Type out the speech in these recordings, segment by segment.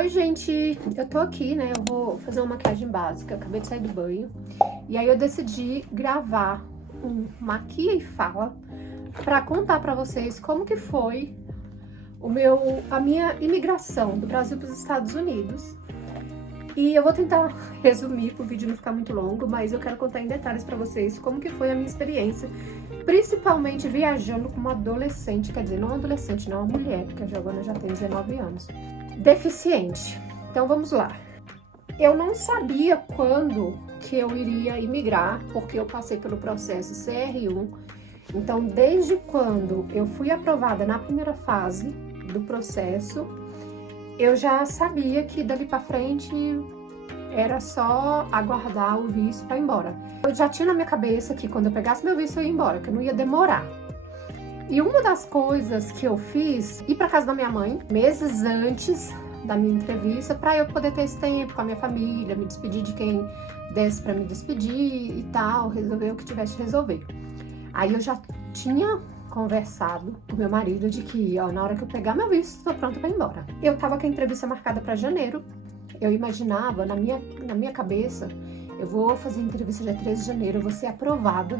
Oi, gente, eu tô aqui, né, eu vou fazer uma maquiagem básica, eu acabei de sair do banho, e aí eu decidi gravar um Maquia e Fala pra contar pra vocês como que foi a minha imigração do Brasil para os Estados Unidos. E eu vou tentar resumir para o vídeo não ficar muito longo, mas eu quero contar em detalhes pra vocês como que foi a minha experiência, principalmente viajando como adolescente, quer dizer, não adolescente, não, uma mulher, porque a Giovana já tem 19 anos. Deficiente. Então vamos lá. Eu não sabia quando que eu iria imigrar, porque eu passei pelo processo CR1. Então, desde quando eu fui aprovada na primeira fase do processo, eu já sabia que dali para frente era só aguardar o visto para ir embora. Eu já tinha na minha cabeça que quando eu pegasse meu visto eu ia embora, que eu não ia demorar. E uma das coisas que eu fiz, ir para casa da minha mãe, meses antes da minha entrevista, para eu poder ter esse tempo com a minha família, me despedir de quem desse para me despedir e tal, resolver o que tivesse que resolver. Aí eu já tinha conversado com meu marido de que, ó, na hora que eu pegar meu visto, estou pronta para ir embora. Eu tava com a entrevista marcada para janeiro. Eu imaginava, na minha cabeça, eu vou fazer a entrevista dia 13 de janeiro, eu vou ser aprovada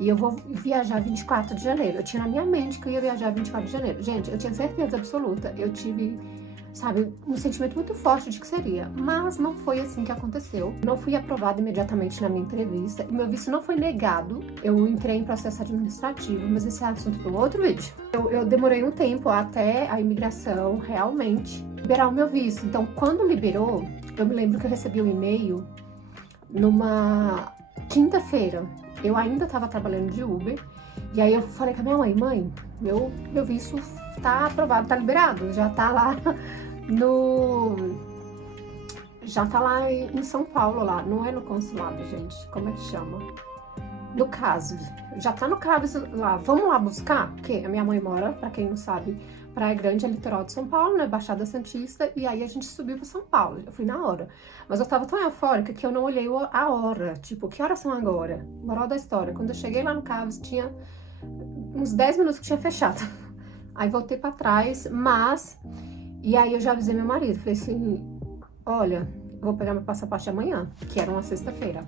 e eu vou viajar 24 de janeiro. Eu tinha na minha mente que eu ia viajar 24 de janeiro. Gente, eu tinha certeza absoluta. Eu tive, sabe, um sentimento muito forte de que seria. Mas não foi assim que aconteceu. Não fui aprovada imediatamente na minha entrevista. E meu visto não foi negado. Eu entrei em processo administrativo, mas esse é assunto para um outro vídeo. Eu demorei um tempo até a imigração realmente liberar o meu visto. Então, quando liberou, eu me lembro que eu recebi um e-mail numa quinta-feira. Eu ainda estava trabalhando de Uber. E aí eu falei com a minha mãe, meu visto tá aprovado, tá liberado. Já tá lá em São Paulo lá. Não é no consulado, gente. Como é que chama? No CASV. Já tá no CASV lá. Vamos lá buscar? Porque a minha mãe mora, pra quem não sabe, Praia Grande é litoral de São Paulo, né? Baixada Santista. E aí a gente subiu pra São Paulo. Eu fui na hora. Mas eu tava tão eufórica que eu não olhei a hora. Tipo, que horas são agora? Moral da história. Quando eu cheguei lá no CASV, tinha uns 10 minutos que tinha fechado. Aí voltei pra trás, mas... E aí eu já avisei meu marido. Falei assim, olha, eu vou pegar meu passaporte amanhã, que era uma sexta-feira.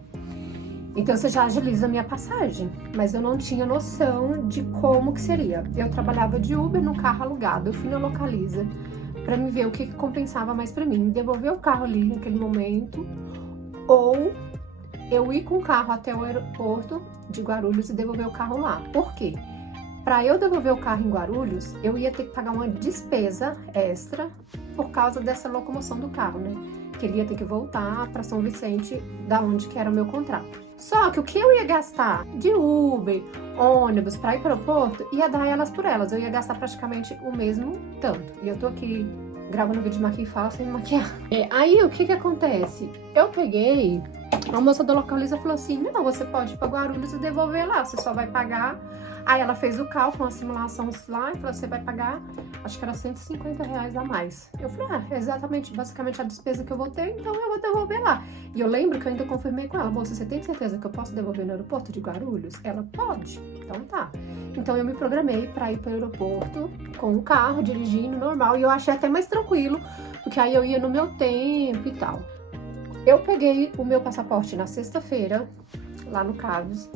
Então você já agiliza a minha passagem. Mas eu não tinha noção de como que seria. Eu trabalhava de Uber no carro alugado. Eu fui na Localiza pra me ver o que compensava mais pra mim. Devolver o carro ali naquele momento, ou eu ir com o carro até o aeroporto de Guarulhos e devolver o carro lá. Por quê? Para eu devolver o carro em Guarulhos, eu ia ter que pagar uma despesa extra por causa dessa locomoção do carro, né? Que ele ia ter que voltar para São Vicente, da onde que era o meu contrato. Só que o que eu ia gastar de Uber, ônibus para ir para o aeroporto, ia dar elas por elas. Eu ia gastar praticamente o mesmo tanto. E eu tô aqui gravando vídeo de maquia e fala sem me maquiar. Aí o que que acontece? Eu peguei, a moça da Localiza falou assim, não, você pode ir para Guarulhos e devolver lá, você só vai pagar. Aí ela fez o cálculo, uma simulação lá, e falou, você vai pagar, acho que era R$150 a mais. Eu falei, exatamente, basicamente a despesa que eu vou ter, então eu vou devolver lá. E eu lembro que eu ainda confirmei com ela, moça, você tem certeza que eu posso devolver no aeroporto de Guarulhos? Ela, pode. Então tá. Então eu me programei para ir para o aeroporto com o carro, dirigindo, normal, e eu achei até mais tranquilo, porque aí eu ia no meu tempo e tal. Eu peguei o meu passaporte na sexta-feira, lá no CAVS.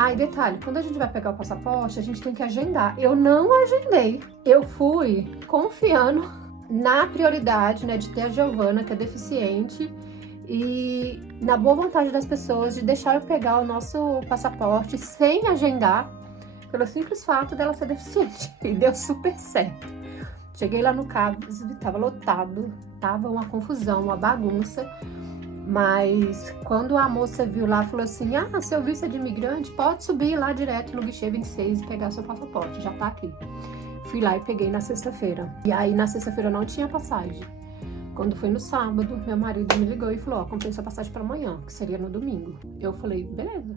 Ah, e detalhe, quando a gente vai pegar o passaporte, a gente tem que agendar. Eu não agendei. Eu fui confiando na prioridade, né, de ter a Giovana, que é deficiente, e na boa vontade das pessoas de deixar eu pegar o nosso passaporte sem agendar, pelo simples fato dela ser deficiente. E deu super certo. Cheguei lá no CAVS, tava lotado, tava uma confusão, uma bagunça. Mas quando a moça viu lá, falou assim, seu visto é de imigrante, pode subir lá direto no guichê 26 e pegar seu passaporte, já tá aqui. Fui lá e peguei na sexta-feira. E aí na sexta-feira não tinha passagem. Quando foi no sábado, meu marido me ligou e falou, comprei sua passagem para amanhã, que seria no domingo. Eu falei, beleza.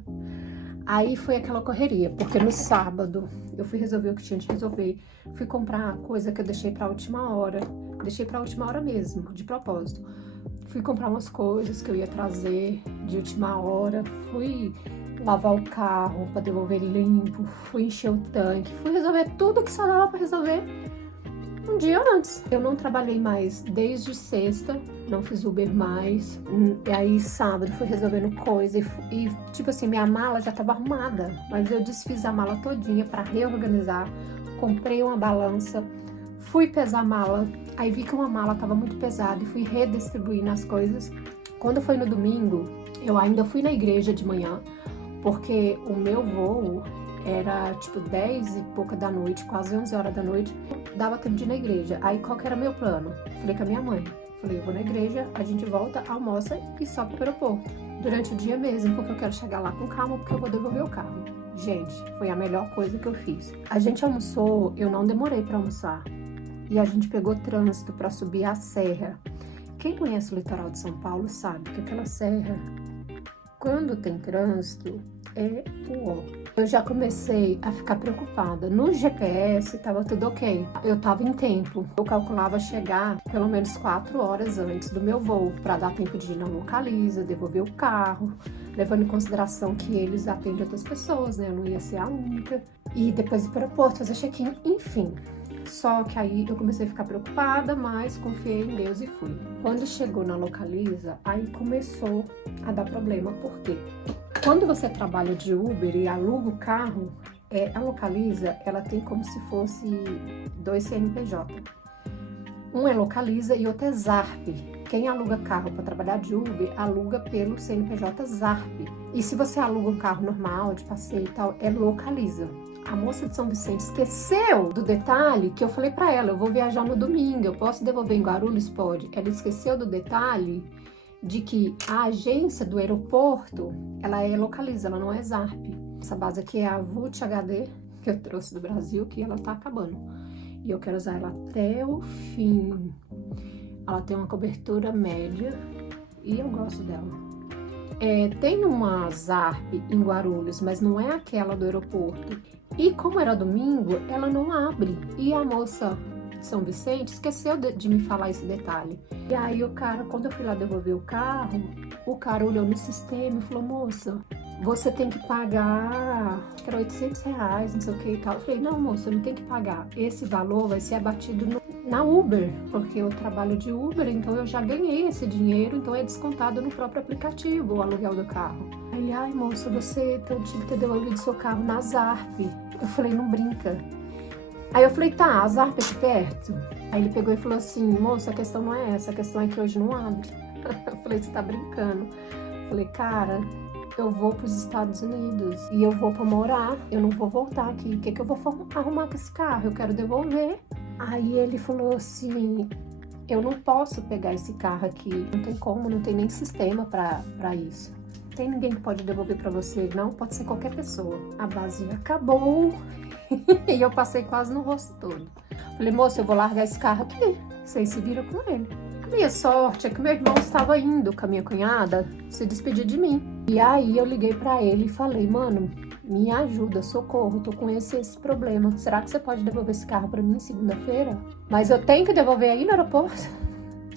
Aí foi aquela correria, porque no sábado eu fui resolver o que tinha de resolver. Fui comprar coisa que eu deixei pra última hora. Deixei pra última hora mesmo, de propósito. Fui comprar umas coisas que eu ia trazer de última hora, fui lavar o carro para devolver limpo, fui encher o tanque, fui resolver tudo que só dava para resolver um dia antes. Eu não trabalhei mais desde sexta, não fiz Uber mais. E aí sábado fui resolvendo coisa e tipo assim, minha mala já tava arrumada, mas eu desfiz a mala todinha para reorganizar. Comprei uma balança, fui pesar a mala, aí vi que uma mala tava muito pesada e fui redistribuindo as coisas. Quando foi no domingo, eu ainda fui na igreja de manhã, porque o meu voo era tipo 10 e pouca da noite, quase 11 horas da noite, dava tempo de ir na igreja. Aí qual que era meu plano? Falei com a minha mãe, falei, eu vou na igreja, a gente volta, almoça e sobe pro aeroporto. Durante o dia mesmo, porque eu quero chegar lá com calma, porque eu vou devolver o carro. Gente, foi a melhor coisa que eu fiz. A gente almoçou, eu não demorei pra almoçar. E a gente pegou trânsito pra subir a serra. Quem conhece o litoral de São Paulo sabe que aquela serra, quando tem trânsito, é uó. Eu já comecei a ficar preocupada. No GPS tava tudo ok. Eu tava em tempo. Eu calculava chegar pelo menos 4 horas antes do meu voo, para dar tempo de ir na Localiza, devolver o carro, levando em consideração que eles atendem outras pessoas, né? Eu não ia ser a única. E depois ir para o aeroporto, fazer check-in, enfim. Só que aí eu comecei a ficar preocupada, mas confiei em Deus e fui. Quando chegou na Localiza, aí começou a dar problema. Por quê? Quando você trabalha de Uber e aluga o carro, a Localiza, ela tem como se fosse 2 CNPJ. Um é Localiza e outro é Zarp. Quem aluga carro para trabalhar de Uber, aluga pelo CNPJ Zarp. E se você aluga um carro normal, de passeio e tal, é Localiza. A moça de São Vicente esqueceu do detalhe que eu falei para ela, eu vou viajar no domingo, eu posso devolver em Guarulhos? Pode. Ela esqueceu do detalhe de que a agência do aeroporto, ela é Localiza, ela não é Zarp. Essa base aqui é a Vult HD, que eu trouxe do Brasil, que ela tá acabando. E eu quero usar ela até o fim. Ela tem uma cobertura média e eu gosto dela. Tem uma Zarp em Guarulhos, mas não é aquela do aeroporto. E como era domingo, ela não abre. E a moça de São Vicente esqueceu de me falar esse detalhe. E aí o cara, quando eu fui lá devolver o carro, o cara olhou no sistema e falou, moça, você tem que pagar, acho que era R$800, não sei o que e tal. Eu falei, não, moça, eu não tenho que pagar. Esse valor vai ser abatido na Uber, porque eu trabalho de Uber, então eu já ganhei esse dinheiro, então é descontado no próprio aplicativo, o aluguel do carro. Aí ele, ai, moça, você tinha que ter devolvido seu carro na Zarp. Eu falei, não brinca. Aí eu falei, tá, a Zarp é aqui perto? Aí ele pegou e falou assim, moça, a questão não é essa, a questão é que hoje não abre. Eu falei, você tá brincando? Eu falei, cara, eu vou para os Estados Unidos e eu vou para morar, eu não vou voltar aqui. O que eu vou arrumar com esse carro? Eu quero devolver. Aí ele falou assim, eu não posso pegar esse carro aqui, não tem como, não tem nem sistema para isso. Não tem ninguém que pode devolver para você, não, pode ser qualquer pessoa. A base acabou e eu passei quase no rosto todo. Falei, moça, eu vou largar esse carro aqui, vocês se viram com ele. A minha sorte é que meu irmão estava indo com a minha cunhada se despedir de mim. E aí eu liguei para ele e falei, mano, me ajuda, socorro, tô com esse problema. Será que você pode devolver esse carro para mim segunda-feira? Mas eu tenho que devolver aí no aeroporto?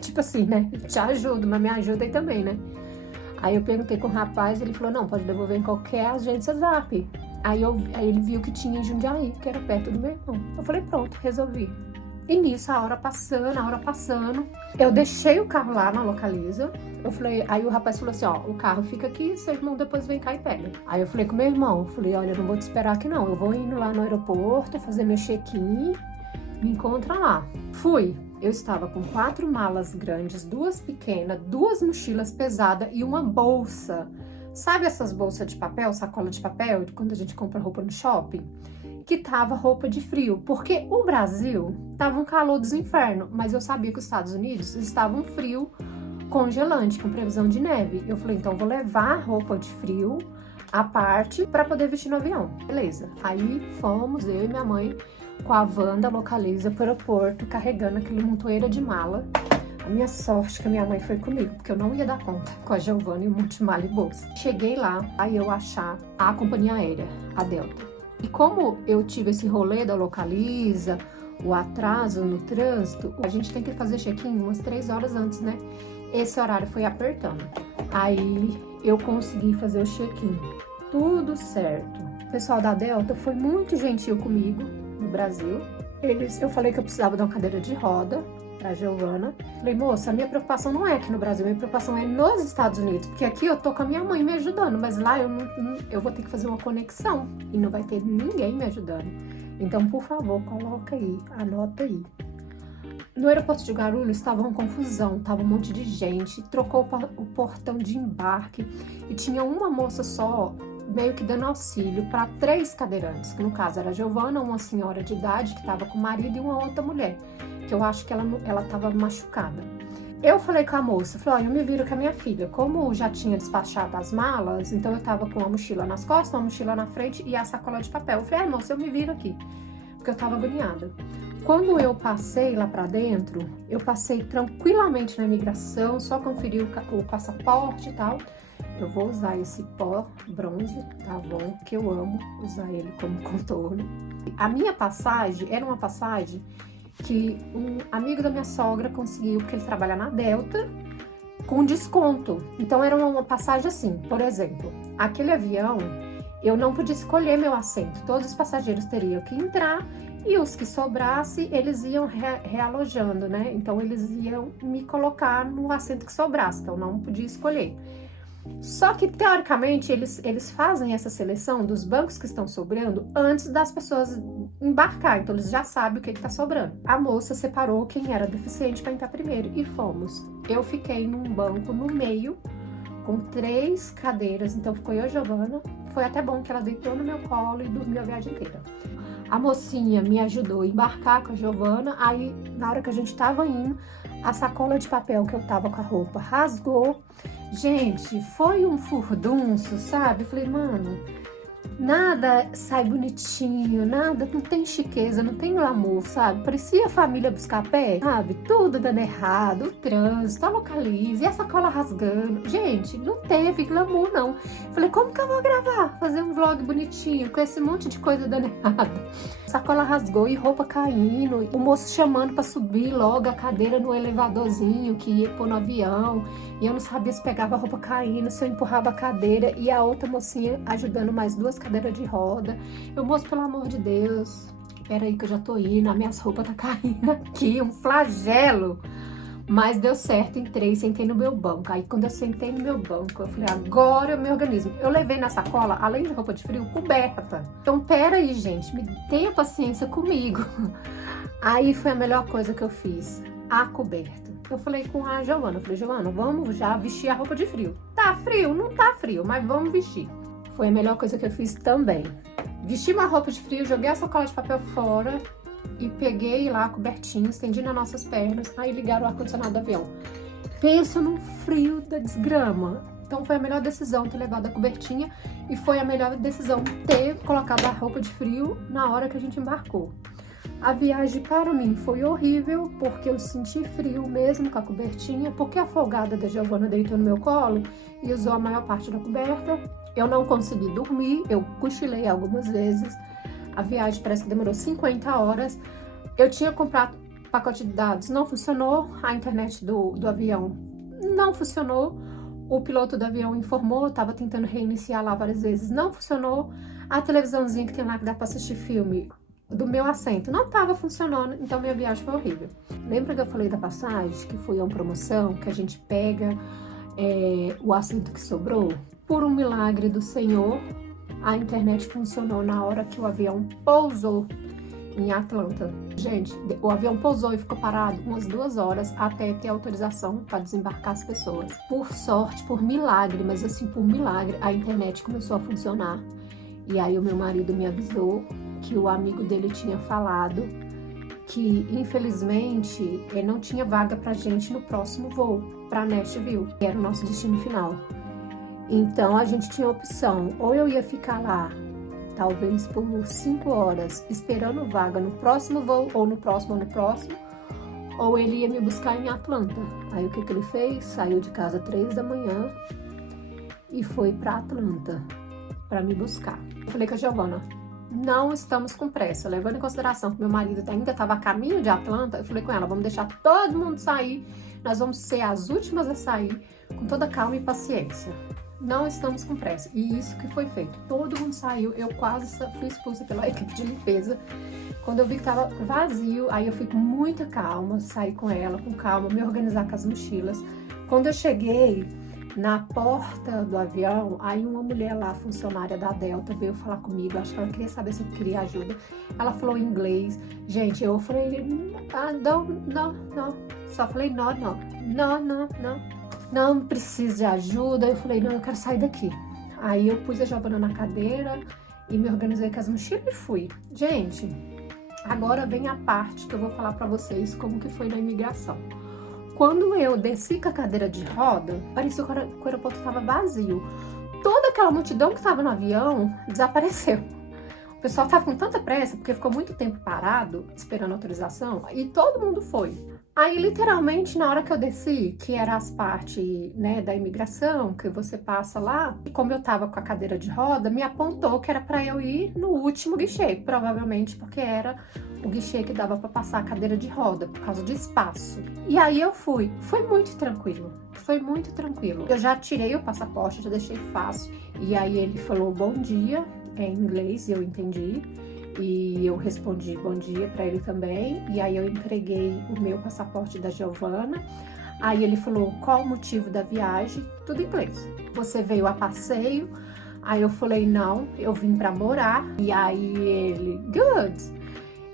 Tipo assim, né? Te ajudo, mas me ajuda aí também, né? Aí eu perguntei com o rapaz, ele falou, não, pode devolver em qualquer agência Zarp. Aí ele viu que tinha em Jundiaí, que era perto do meu irmão. Eu falei, pronto, resolvi. E nisso, a hora passando, eu deixei o carro lá na Localiza. Eu falei, aí o rapaz falou assim, ó, o carro fica aqui, seu irmão depois vem cá e pega. Aí eu falei com meu irmão, falei, olha, eu não vou te esperar aqui não, eu vou indo lá no aeroporto, fazer meu check-in, me encontra lá. Fui. Eu estava com 4 malas grandes, 2 pequenas, 2 mochilas pesadas e uma bolsa. Sabe essas bolsas de papel, sacola de papel, de quando a gente compra roupa no shopping? Que tava roupa de frio, porque o Brasil tava um calor dos infernos, mas eu sabia que os Estados Unidos estavam frio, congelante, com previsão de neve. Eu falei, então vou levar roupa de frio à parte para poder vestir no avião. Beleza. Aí fomos, eu e minha mãe, com a van da Localiza para o aeroporto, carregando aquele montoeira de mala. A minha sorte é que a minha mãe foi comigo, porque eu não ia dar conta com a Giovana e um monte de mala e bolsa. Cheguei lá, aí eu achar a companhia aérea, a Delta. E como eu tive esse rolê da Localiza, o atraso no trânsito, a gente tem que fazer check-in umas 3 horas antes, né? Esse horário foi apertando. Aí eu consegui fazer o check-in. Tudo certo. O pessoal da Delta foi muito gentil comigo no Brasil. eu falei que eu precisava de uma cadeira de roda pra Giovana. Falei, moça, a minha preocupação não é aqui no Brasil, minha preocupação é nos Estados Unidos, porque aqui eu tô com a minha mãe me ajudando, mas lá eu vou ter que fazer uma conexão e não vai ter ninguém me ajudando. Então, por favor, coloca aí, anota aí. No aeroporto de Guarulhos estava uma confusão, estava um monte de gente, trocou o portão de embarque e tinha uma moça só, meio que dando auxílio para 3 cadeirantes, que no caso era a Giovana, uma senhora de idade que estava com o marido e uma outra mulher, que eu acho que ela estava machucada. Eu falei com a moça, falei, ó, eu me viro com a minha filha, como já tinha despachado as malas, então eu tava com uma mochila nas costas, uma mochila na frente e a sacola de papel. Eu falei, moça, eu me viro aqui, porque eu tava agoniada. Quando eu passei lá pra dentro, eu passei tranquilamente na imigração, só conferi o passaporte e tal. Eu vou usar esse pó bronze, tá bom? Que eu amo usar ele como contorno. A minha passagem era uma passagem que um amigo da minha sogra conseguiu, porque ele trabalha na Delta, com desconto. Então era uma passagem assim, por exemplo, aquele avião, eu não podia escolher meu assento. Todos os passageiros teriam que entrar e os que sobrasse, eles iam realojando, né? Então eles iam me colocar no assento que sobrasse, então não podia escolher. Só que, teoricamente, eles fazem essa seleção dos bancos que estão sobrando antes das pessoas embarcar. Então, eles já sabem o que está sobrando. A moça separou quem era deficiente para entrar primeiro e fomos. Eu fiquei num banco no meio, com 3 cadeiras. Então, ficou eu e a Giovana. Foi até bom que ela deitou no meu colo e dormiu a viagem inteira. A mocinha me ajudou a embarcar com a Giovana. Aí, na hora que a gente estava indo, a sacola de papel que eu tava com a roupa rasgou. Gente, foi um furdunço, sabe? Eu falei, mano, nada sai bonitinho, nada, não tem chiqueza, não tem glamour, sabe? Parecia a família buscar pé, sabe? Tudo dando errado, o trânsito, a localiza, e a sacola rasgando. Gente, não teve glamour, não. Eu falei, como que eu vou gravar? Fazer um vlog bonitinho, com esse monte de coisa dando errado. A sacola rasgou e roupa caindo, o moço chamando pra subir logo a cadeira no elevadorzinho que ia pôr no avião, e eu não sabia se pegava a roupa caindo, se eu empurrava a cadeira, e a outra mocinha ajudando mais 2 cadeiras de roda. Eu, moço, pelo amor de Deus, peraí que eu já tô indo, as minhas roupas tá caindo aqui, um flagelo. Mas deu certo, entrei, sentei no meu banco. Aí quando eu sentei no meu banco, eu falei, agora eu me organizo. Eu levei na sacola, além de roupa de frio, coberta. Então peraí, gente, tenha paciência comigo. Aí foi a melhor coisa que eu fiz, a coberta. Eu falei com a Giovana, eu falei, Giovana, vamos já vestir a roupa de frio. Tá frio? Não tá frio, mas vamos vestir. Foi a melhor coisa que eu fiz também. Vesti uma roupa de frio, joguei a sacola de papel fora e peguei lá a cobertinha, estendi nas nossas pernas, aí ligaram o ar-condicionado do avião. Penso num frio da desgrama. Então foi a melhor decisão ter levado a cobertinha e foi a melhor decisão ter colocado a roupa de frio na hora que a gente embarcou. A viagem para mim foi horrível, porque eu senti frio mesmo com a cobertinha, porque a folgada da Giovana deitou no meu colo e usou a maior parte da coberta. Eu não consegui dormir, eu cochilei algumas vezes. A viagem parece que demorou 50 horas. Eu tinha comprado pacote de dados, não funcionou. A internet do avião não funcionou. O piloto do avião informou, estava tentando reiniciar lá várias vezes, não funcionou. A televisãozinha que tem lá que dá para assistir filme do meu assento não estava funcionando, então minha viagem foi horrível. Lembra que eu falei da passagem, que foi uma promoção, que a gente pega o assento que sobrou? Por um milagre do Senhor, a internet funcionou na hora que o avião pousou em Atlanta. Gente, o avião pousou e ficou parado umas 2 horas até ter autorização para desembarcar as pessoas. Por sorte, por milagre, mas assim, por milagre, a internet começou a funcionar. E aí o meu marido me avisou que o amigo dele tinha falado que, infelizmente, ele não tinha vaga pra gente no próximo voo, pra Nashville, que era o nosso destino final. Então, a gente tinha a opção, ou eu ia ficar lá, talvez por 5 horas, esperando vaga no próximo voo, ou no próximo, ou ele ia me buscar em Atlanta. Aí, o que ele fez? Saiu de casa 3 da manhã e foi pra Atlanta pra me buscar. Eu falei com a Giovana, não estamos com pressa, levando em consideração que meu marido ainda estava a caminho de Atlanta, eu falei com ela, vamos deixar todo mundo sair, nós vamos ser as últimas a sair, com toda calma e paciência. Não estamos com pressa. E isso que foi feito. Todo mundo saiu, eu quase fui expulsa pela equipe de limpeza, Quando eu vi que tava vazio, aí eu fui com muita calma, saí com ela, com calma, me organizar com as mochilas. Quando eu cheguei na porta do avião, aí uma mulher lá, funcionária da Delta, veio falar comigo, acho que ela queria saber se eu queria ajuda. Ela falou em inglês. Gente, eu falei, não. Só falei, não preciso de ajuda. Eu falei, não, eu quero sair daqui. Aí eu pus a Giovana na cadeira e me organizei com as mochilas e fui. Gente, agora vem a parte que eu vou falar pra vocês como que foi na imigração. Quando eu desci com a cadeira de roda, parecia que o aeroporto estava vazio. Toda aquela multidão que estava no avião desapareceu. O pessoal estava com tanta pressa, porque ficou muito tempo parado, esperando autorização, e todo mundo foi. Aí, literalmente, na hora que eu desci, que era as partes, né, da imigração, que você passa lá, e como eu tava com a cadeira de roda, me apontou que era para eu ir no último guichê, provavelmente porque era o guichê que dava para passar a cadeira de roda, por causa de espaço. E aí eu fui. Foi muito tranquilo. Eu já tirei o passaporte, já deixei fácil. E aí ele falou bom dia, em inglês, e eu entendi. E eu respondi bom dia para ele também. E aí eu entreguei o meu passaporte da Giovana. Aí ele falou qual o motivo da viagem, tudo em inglês. Você veio a passeio? Aí eu falei não, eu vim para morar. E aí ele, good.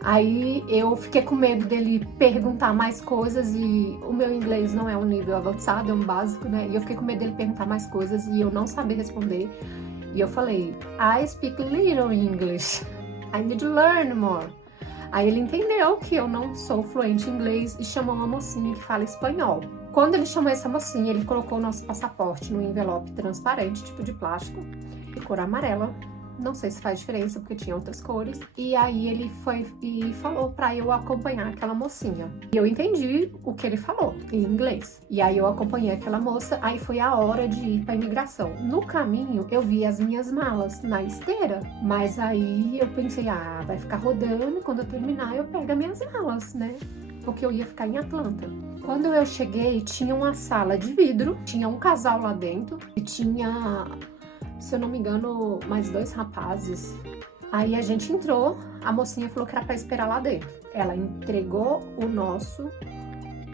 Aí eu fiquei com medo dele perguntar mais coisas e o meu inglês não é um nível avançado, é um básico, né? E eu fiquei com medo dele perguntar mais coisas e eu não saber responder. E eu falei, I speak little English. I need to learn more. Aí ele entendeu que eu não sou fluente em inglês e chamou uma mocinha que fala espanhol. Quando ele chamou essa mocinha, ele colocou o nosso passaporte num envelope transparente, tipo de plástico, de cor amarela. Não sei se faz diferença, porque tinha outras cores. E aí ele foi e falou pra eu acompanhar aquela mocinha. E eu entendi o que ele falou, em inglês. E aí eu acompanhei aquela moça, aí foi a hora de ir pra imigração. No caminho, eu vi as minhas malas na esteira. Mas aí eu pensei, vai ficar rodando, quando eu terminar eu pego as minhas malas, né? Porque eu ia ficar em Atlanta. Quando eu cheguei, tinha uma sala de vidro, tinha um casal lá dentro e tinha, se eu não me engano, mais 2 rapazes. Aí a gente entrou, a mocinha falou que era pra esperar lá dentro. Ela entregou o nosso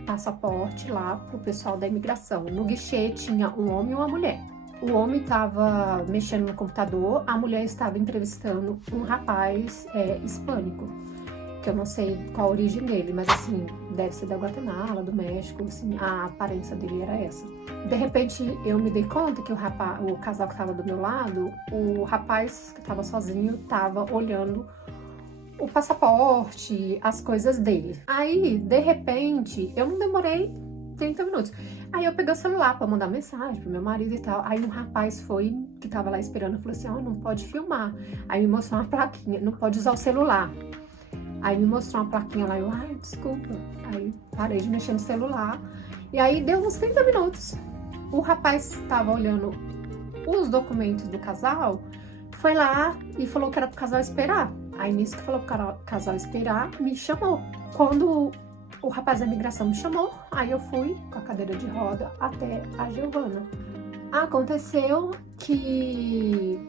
passaporte lá pro pessoal da imigração. No guichê tinha um homem e uma mulher. O homem estava mexendo no computador, a mulher estava entrevistando um rapaz hispânico, que eu não sei qual a origem dele, mas assim, deve ser da Guatemala, do México, assim, a aparência dele era essa. De repente, eu me dei conta que o casal que estava do meu lado, o rapaz que estava sozinho, estava olhando o passaporte, as coisas dele. Aí, de repente, eu não demorei 30 minutos. Aí eu peguei o celular para mandar mensagem pro meu marido e tal. Aí um rapaz que estava lá esperando, falou assim, não pode filmar. Aí me mostrou uma plaquinha, não pode usar o celular. Aí me mostrou uma plaquinha lá, eu, desculpa. Aí parei de mexer no celular. E aí deu uns 30 minutos. O rapaz estava olhando os documentos do casal, foi lá e falou que era pro casal esperar. Aí nisso que falou pro casal esperar, me chamou. Quando o rapaz da imigração me chamou, aí eu fui com a cadeira de roda até a Giovana. Aconteceu que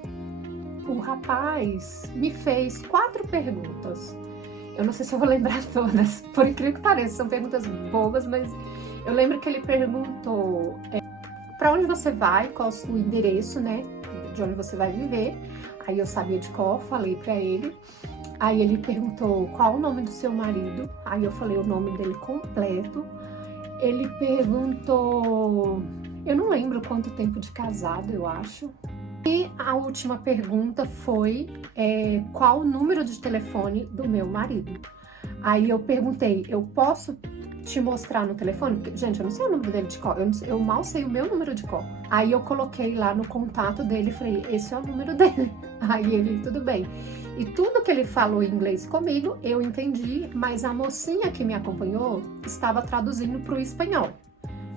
o rapaz me fez 4 perguntas. Eu não sei se eu vou lembrar todas, por incrível que pareça, são perguntas bobas, mas eu lembro que ele perguntou para onde você vai, qual o endereço, né, de onde você vai viver. Aí eu sabia de cor, falei para ele. Aí ele perguntou qual o nome do seu marido, aí eu falei o nome dele completo. Ele perguntou, eu não lembro quanto tempo de casado, eu acho. E a última pergunta foi qual o número de telefone do meu marido. Aí eu perguntei, eu posso te mostrar no telefone? Porque, gente, eu não sei o número dele de cor, eu mal sei o meu número de cor. Aí eu coloquei lá no contato dele e falei, esse é o número dele. Aí ele, tudo bem. E tudo que ele falou em inglês comigo, eu entendi, mas a mocinha que me acompanhou estava traduzindo para o espanhol.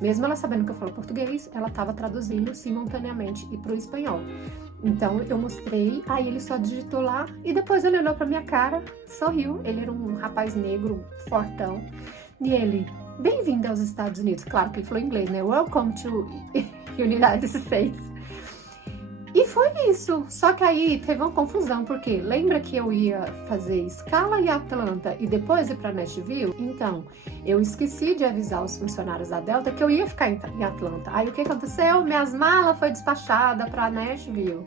Mesmo ela sabendo que eu falo português, ela estava traduzindo simultaneamente e para o espanhol. Então eu mostrei, aí ele só digitou lá e depois ele olhou para minha cara, sorriu. Ele era um rapaz negro, fortão. E ele, bem-vindo aos Estados Unidos. Claro que ele falou inglês, né? Welcome to United States. E foi isso. Só que aí teve uma confusão, porque lembra que eu ia fazer escala em Atlanta e depois ir para Nashville? Então, eu esqueci de avisar os funcionários da Delta que eu ia ficar em Atlanta. Aí o que aconteceu? Minhas malas foi despachada para Nashville.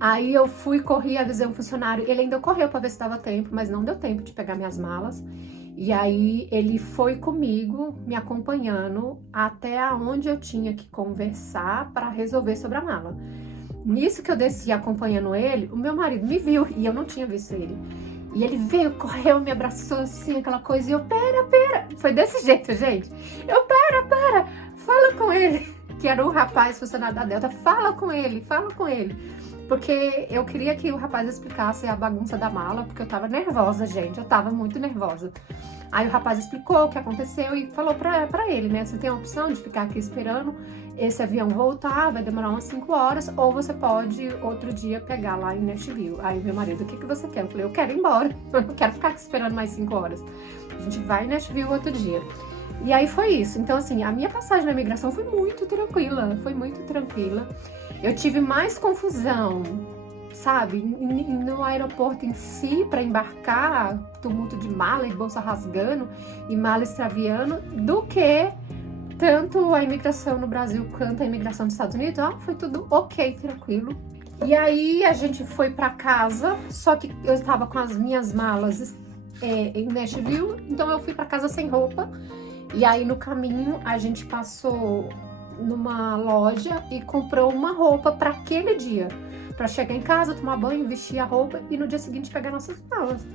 Aí eu fui, corri, avisei um funcionário. Ele ainda correu para ver se dava tempo, mas não deu tempo de pegar minhas malas. E aí ele foi comigo, me acompanhando até onde eu tinha que conversar para resolver sobre a mala. Nisso que eu desci acompanhando ele, o meu marido me viu e eu não tinha visto ele. E ele veio, correu, me abraçou assim, aquela coisa, e eu, pera. Foi desse jeito, gente. Eu, pera, fala com ele. Que era o rapaz funcionário da Delta, fala com ele. Porque eu queria que o rapaz explicasse a bagunça da mala, porque eu tava nervosa, gente, eu tava muito nervosa. Aí o rapaz explicou o que aconteceu e falou pra ele, né, você tem a opção de ficar aqui esperando esse avião voltar, vai demorar umas 5 horas, ou você pode outro dia pegar lá em Nashville. Aí meu marido, o que você quer? Eu falei, eu quero ir embora, eu não quero ficar aqui esperando mais 5 horas. A gente vai em Nashville outro dia. E aí foi isso. Então, assim, a minha passagem na imigração foi muito tranquila. Eu tive mais confusão, sabe, no aeroporto em si, para embarcar, tumulto de mala e bolsa rasgando e mala extraviando, do que tanto a imigração no Brasil quanto a imigração dos Estados Unidos. Foi tudo ok, tranquilo. E aí a gente foi para casa, só que eu estava com as minhas malas em Nashville, então eu fui para casa sem roupa. E aí no caminho a gente passou numa loja e comprou uma roupa para aquele dia, para chegar em casa, tomar banho, vestir a roupa e no dia seguinte pegar nossas malas.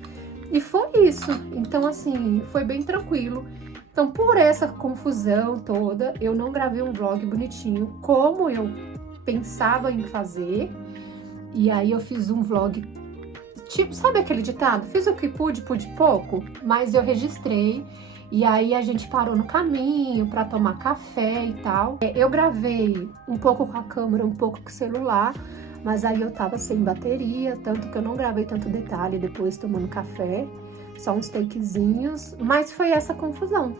E foi isso. Então, assim, foi bem tranquilo. Então, por essa confusão toda, eu não gravei um vlog bonitinho como eu pensava em fazer. E aí eu fiz um vlog, tipo, sabe aquele ditado? Fiz o que pude pouco, mas eu registrei. E aí a gente parou no caminho para tomar café e tal. Eu gravei um pouco com a câmera, um pouco com o celular, mas aí eu tava sem bateria, tanto que eu não gravei tanto detalhe depois tomando café, só uns takezinhos. Mas foi essa confusão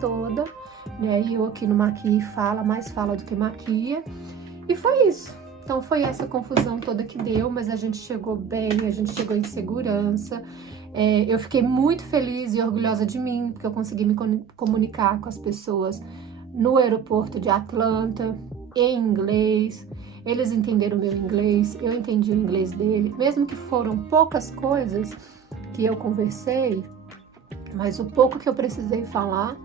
toda, né? E eu aqui no Maquia mais fala do que maquia. E foi isso. Então foi essa confusão toda que deu, mas a gente chegou bem, a gente chegou em segurança. Eu fiquei muito feliz e orgulhosa de mim, porque eu consegui me comunicar com as pessoas no aeroporto de Atlanta, em inglês. Eles entenderam o meu inglês, eu entendi o inglês dele. Mesmo que foram poucas coisas que eu conversei, mas o pouco que eu precisei falar,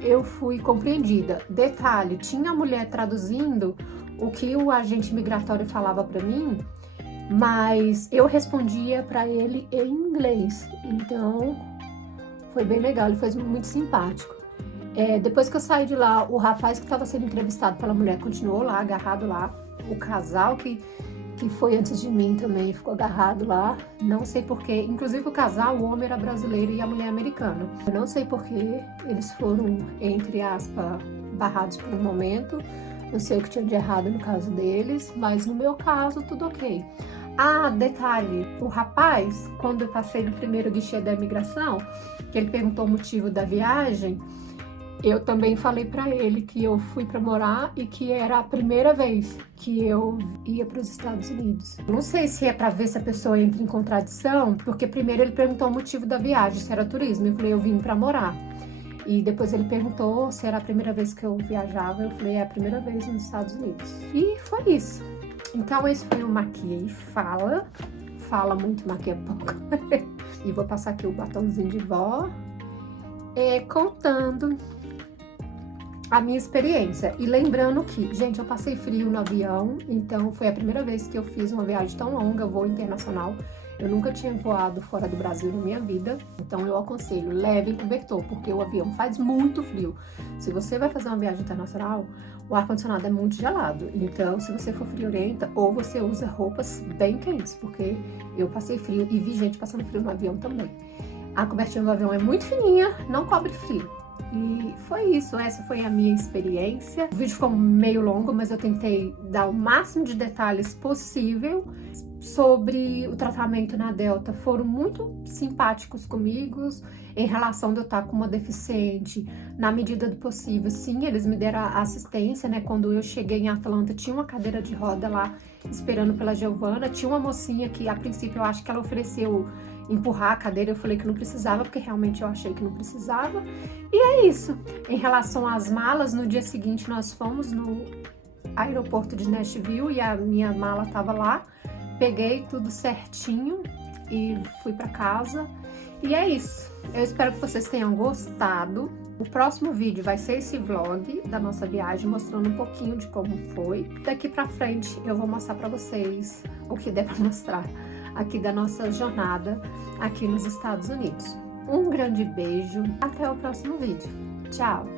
eu fui compreendida. Detalhe, tinha mulher traduzindo o que o agente migratório falava para mim, mas eu respondia para ele em inglês, então foi bem legal, ele foi muito simpático. Depois que eu saí de lá, o rapaz que estava sendo entrevistado pela mulher continuou lá, agarrado lá. O casal que foi antes de mim também ficou agarrado lá, não sei porquê. Inclusive o casal, o homem era brasileiro e a mulher americana. Eu não sei porquê eles foram, entre aspas, barrados por um momento. Não sei o que tinha de errado no caso deles, mas no meu caso, tudo ok. Detalhe, o rapaz, quando eu passei no primeiro guichê da imigração, que ele perguntou o motivo da viagem, eu também falei pra ele que eu fui pra morar e que era a primeira vez que eu ia para os Estados Unidos. Não sei se é pra ver se a pessoa entra em contradição, porque primeiro ele perguntou o motivo da viagem, se era turismo. Eu falei, eu vim pra morar. E depois ele perguntou se era a primeira vez que eu viajava. Eu falei, é a primeira vez nos Estados Unidos. E foi isso. Então esse foi o Maquia e fala muito, maquia pouco. E vou passar aqui o batomzinho de vó, contando a minha experiência. E lembrando que, gente, eu passei frio no avião, então foi a primeira vez que eu fiz uma viagem tão longa, voo internacional. Eu nunca tinha voado fora do Brasil na minha vida, então eu aconselho, levem cobertor, porque o avião faz muito frio. Se você vai fazer uma viagem internacional, o ar-condicionado é muito gelado, então se você for friorenta, ou você usa roupas bem quentes, porque eu passei frio e vi gente passando frio no avião também. A cobertinha do avião é muito fininha, não cobre frio. E foi isso, essa foi a minha experiência. O vídeo ficou meio longo, mas eu tentei dar o máximo de detalhes possível. sobre o tratamento na Delta foram muito simpáticos comigo em relação de eu estar com uma deficiente, na medida do possível. Sim, eles me deram a assistência, né? Quando eu cheguei em Atlanta, tinha uma cadeira de roda lá esperando pela Giovana, tinha uma mocinha que a princípio eu acho que ela ofereceu empurrar a cadeira, eu falei que não precisava, porque realmente eu achei que não precisava. E é isso. Em relação às malas, no dia seguinte nós fomos no aeroporto de Nashville e a minha mala tava lá. Peguei tudo certinho e fui para casa. E é isso. Eu espero que vocês tenham gostado. O próximo vídeo vai ser esse vlog da nossa viagem, mostrando um pouquinho de como foi. Daqui para frente eu vou mostrar para vocês o que der para mostrar aqui da nossa jornada aqui nos Estados Unidos. Um grande beijo. Até o próximo vídeo. Tchau!